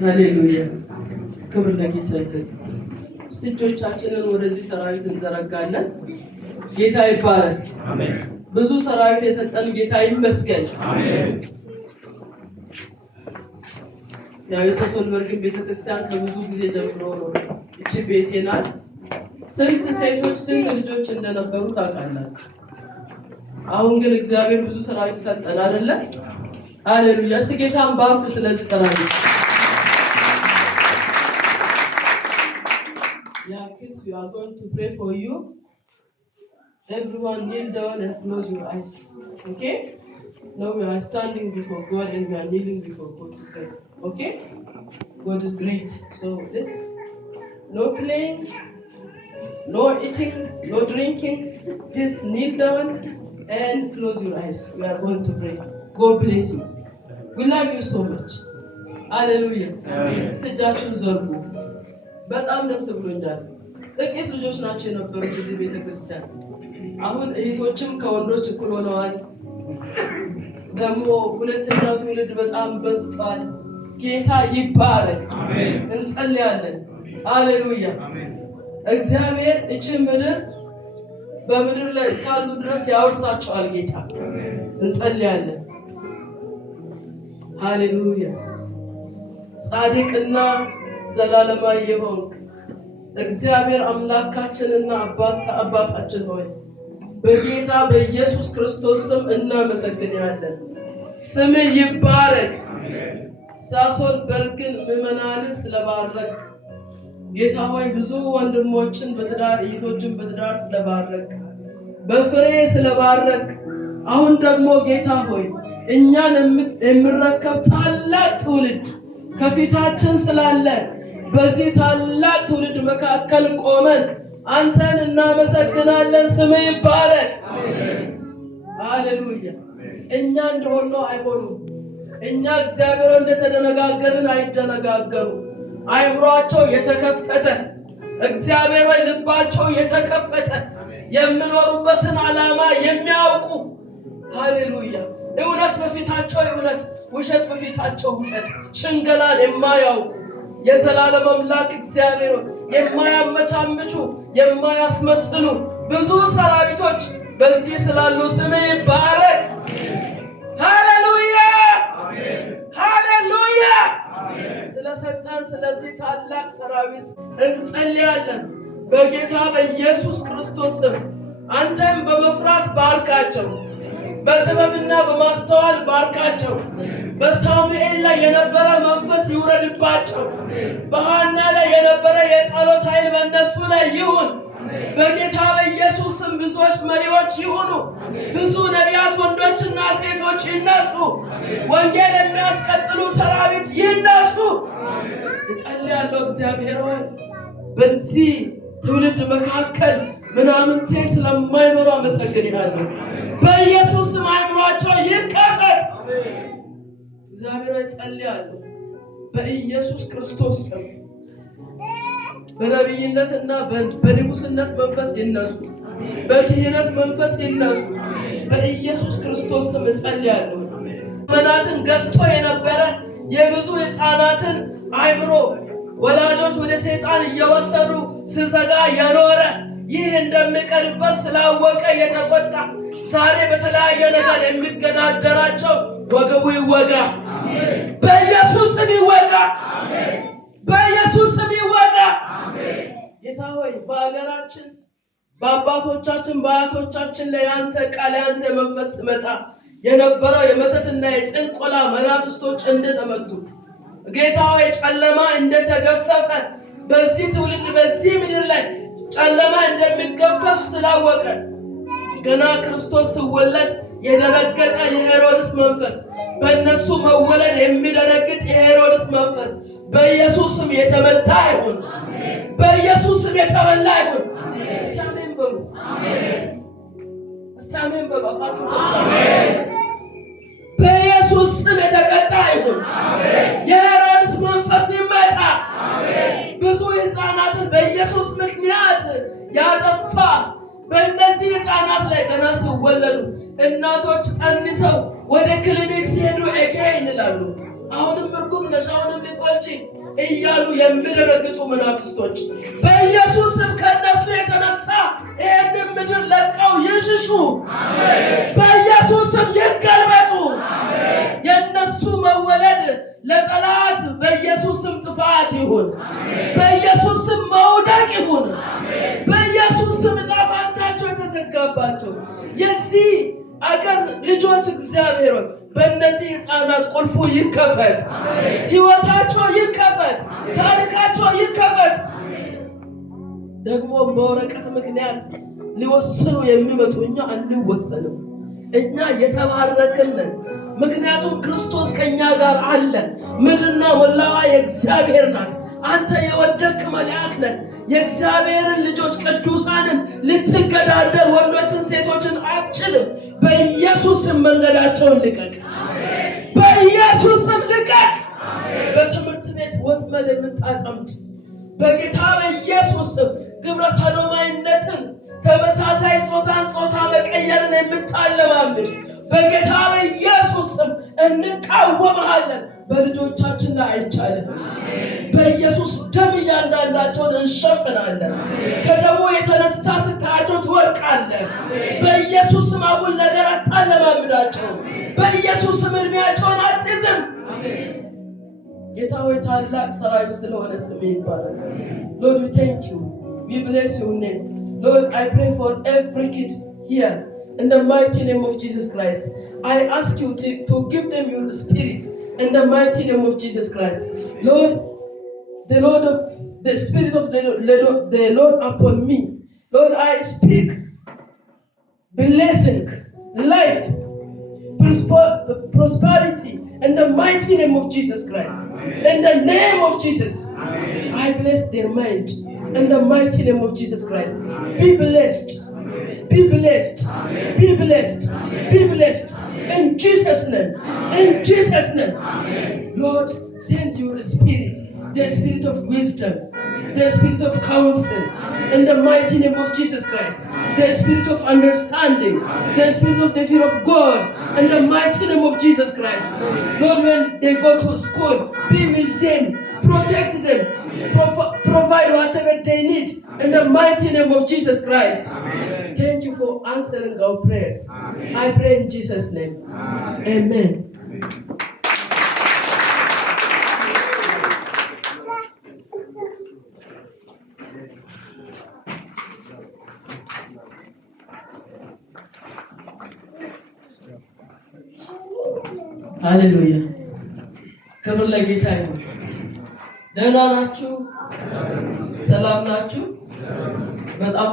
ሃሌሉያ ክብር ለጌታ ይሁን። እጆቻችንን ወደዚህ ሰራዊት እንዘረጋለን። ጌታ ይባረክ። አሜን። ብዙ ሰራዊት የሰጠን ጌታ ይመስገን። አሜን። ያው የሶሶልበርግ ቤተክርስቲያን ከብዙ ጊዜ ጀምሮ ነው እቺ ቤቴ ናት። ስንት ሴቶች ስንት ልጆች እንደነበሩ ታውቃላችሁ። አሁን ግን እግዚአብሔር ብዙ ሰራዊት ሰጠን አይደለ? ሃሌሉያ። እስቲ ጌታን ባርኩ ስለዚህ ሰራዊት። Yeah, kids, we are going to pray for you. Everyone kneel down and close your eyes. Okay? Now we are standing before God and we are kneeling before God to pray. Okay? God is great. So this, no playing, no eating, no drinking. Just kneel down and close your eyes. We are going to pray. God bless you. We love you so much. Hallelujah. Sejachun zorgu. በጣም ደስ ብሎኛል። ጥቂት ልጆች ናቸው የነበሩት እዚህ ቤተክርስቲያን። አሁን እህቶችም ከወንዶች እኩል ሆነዋል። ደግሞ ሁለተኛው ትውልድ በጣም በዝቷል። ጌታ ይባረክ። አሜን። እንጸልያለን። ሃሌሉያ። አሜን። እግዚአብሔር እቺ ምድር በምድር ላይ እስካሉ ድረስ ያወርሳቸዋል ጌታ። አሜን። እንጸልያለን። ሃሌሉያ። ጻድቅና ዘላለማዊ የሆንክ እግዚአብሔር አምላካችንና አባታችን ሆይ በጌታ በኢየሱስ ክርስቶስ ስም እናመሰግናለን። ስምህ ይባረክ። አሜን። ሳሶልበርግን ምዕመናንን ስለባረክ ጌታ ሆይ ብዙ ወንድሞችን በትዳር እህቶችን በትዳር ስለባረክ በፍሬ ስለባረክ አሁን ደግሞ ጌታ ሆይ እኛን የምረከብ ታላቅ ትውልድ ከፊታችን ስላለ በዚህ ታላቅ ትውልድ መካከል ቆመን አንተን እናመሰግናለን። ስምህ ይባረክ። አሜን። ሃሌሉያ። እኛ እንደሆነው አይሆኑም። እኛ እግዚአብሔር እንደተነጋገርን አይደነጋገሩ። አይምሮአቸው የተከፈተ እግዚአብሔር ወይ ልባቸው የተከፈተ የሚኖሩበትን ዓላማ የሚያውቁ ሃሌሉያ። እውነት በፊታቸው እውነት፣ ውሸት በፊታቸው ውሸት፣ ሽንገላን የማያውቁ የዘላለም አምላክ እግዚአብሔር የማያመቻምቹ የማያስመስሉ ብዙ ሰራዊቶች በዚህ ስላሉ ስምህ ይባረክ። ሃሌሉያ አሜን። ሃሌሉያ አሜን። ስለሰጠን ስለዚህ ታላቅ ሰራዊት እንጸልያለን በጌታ በኢየሱስ ክርስቶስ ስም። አንተም በመፍራት ባርካቸው፣ በጥበብና በማስተዋል ባርካቸው። በሳሙኤል ላይ የነበረ መንፈስ ይውረድባቸው። በሐና ላይ የነበረ የጸሎት ኃይል በእነሱ ላይ ይሁን። በጌታ በኢየሱስ ስም ብዙዎች መሪዎች ይሁኑ። ብዙ ነቢያት ወንዶችና ሴቶች ይነሱ። ወንጌል የሚያስቀጥሉ ሰራዊት ይነሱ። እጸልያለሁ እግዚአብሔር ሆይ በዚህ ትውልድ መካከል ምናምንቴ ስለማይኖር አመሰግናለሁ። በኢየሱስ ስም አይምሯቸው ይከፈት። እግዚአብሔር ሆይ ጸልያለሁ በኢየሱስ ክርስቶስ ስም በነቢይነትና በንጉስነት መንፈስ ይነሱ፣ በክህነት መንፈስ ይነሱ። በኢየሱስ ክርስቶስ ስም ጸልያለሁ። መናትን ገዝቶ የነበረ የብዙ ሕፃናትን አይምሮ ወላጆች ወደ ሰይጣን እየወሰዱ ሲዘጋ የኖረ ይህ እንደሚቀርበት ስላወቀ የተቆጣ ዛሬ በተለያየ ነገር የሚገዳደራቸው ወገቡ ይወጋ፣ በኢየሱስ ስም ይወጋ፣ በኢየሱስ ስም ይወጋ። ጌታ ሆይ በአገራችን በአባቶቻችን በአያቶቻችን ላይ ያንተ ቃል ያንተ መንፈስ ሲመጣ የነበረው የመተትና የጭንቆላ መናፍስቶች እንደተመቱ ጌታ ሆይ ጨለማ እንደተገፈፈ በዚህ ትውልድ በዚህ ምድር ላይ ጨለማ እንደሚገፈፍ ስላወቀ ገና ክርስቶስ ሲወለድ የደነገጠ የሄሮድስ መንፈስ በእነሱ መወለድ የሚደነግጥ የሄሮድስ መንፈስ በኢየሱስ ስም የተመታ ይሁን፣ በኢየሱስ ስም የተበላ ይሁን። እስቲ አሜን በሉ። እስቲ አሜን በሉ። አፋችሁ በኢየሱስ ስም የተቀጣ ይሁን። የሄሮድስ መንፈስ ይመታ። ሕፃናትን በኢየሱስ ምክንያት ያጠፋ በእነዚህ ሕፃናት ላይ ገና ሲወለዱ እናቶች ጸንሰው ወደ ክሊኒክ ሲሄዱ ኤኬን ይላሉ። አሁንም እርጉዝ ነሽ፣ አሁንም ልትወልጂ እያሉ የሚደነግጡ መናፍስቶች በኢየሱስ ስም ከእነሱ የተነሳ ይህንን ምድር ለቀው ይሽሹ። በኢየሱስ ስም ይገልበጡ። የእነሱ መወለድ ለጠላት በኢየሱስ ስም ጥፋት ይሁን። በኢየሱስ ስም መውደቅ ይሁን። በኢየሱስ ስም ዕጣ ፈንታቸው የተዘጋባቸው የዚህ አገር ልጆች እግዚአብሔር በእነዚህ ሕፃናት ቁልፉ ይከፈት። ሕይወታቸው ይከፈት። ታሪካቸው ይከፈት። ደግሞ በወረቀት ምክንያት ሊወስኑ የሚመጡ እኛ አንወሰንም። እኛ የተባረክልን፣ ምክንያቱም ክርስቶስ ከኛ ጋር አለ። ምድርና ሞላዋ የእግዚአብሔር ናት። አንተ የወደቅ መልአክ ነህ። የእግዚአብሔርን ልጆች ቅዱሳንን ልትገዳደር ወንዶችን ሴቶችን አትችልም። በኢየሱስም መንገዳቸውን ልቀቅ። በኢየሱስም ልቀቅ። በትምህርት ቤት ወጥመድ የምታጠምድ በጌታ በኢየሱስም ግብረ ሰዶማዊነትን፣ ተመሳሳይ ጾታን ጾታ መቀየርን የምታለማምድ በጌታ በኢየሱስም እንቃወምሃለን። በልጆቻችን ላይ አይቻልም። በኢየሱስ ደም እያንዳንዳቸውን እንሸፍናለን። ከደሙ የተነሳ ስታያቸው ትወድቃለህ። በኢየሱስም አጉል ነገር አታለማምዳቸው። በኢየሱስም እድሜያቸውን አትይዝም። ጌታ ሆይ ታላቅ ሰራዊት ስለሆነ ስም ይባላል። Lord, we thank you. We bless your name. Lord, I pray for every kid here in the mighty name of Jesus Christ. I ask you to give them your spirit in the mighty name of Jesus Christ. Lord, the spirit of the Lord upon me. Lord, I speak blessing, life, prosperity in the mighty name of Jesus Christ. In the name of Jesus, I bless their mind in the mighty name of Jesus Christ. Be blessed. Be blessed. Be blessed. Be blessed. In Jesus' name. In Jesus' name. Lord, send your spirit, the spirit of wisdom, the spirit of counsel, in the mighty name of Jesus Christ. The spirit of understanding, the spirit of the fear of God, in the mighty name of Jesus Christ. Lord, when they go to school, be with them, protect them, provide whatever they need, in the mighty name of Jesus Christ. Thank you for answering our prayers. I pray in Jesus' name. Amen. ሃሌሉያ። ክብር ለጌታ ይሁን። ደህና ናችሁ? ሰላም ናችሁ? በጣም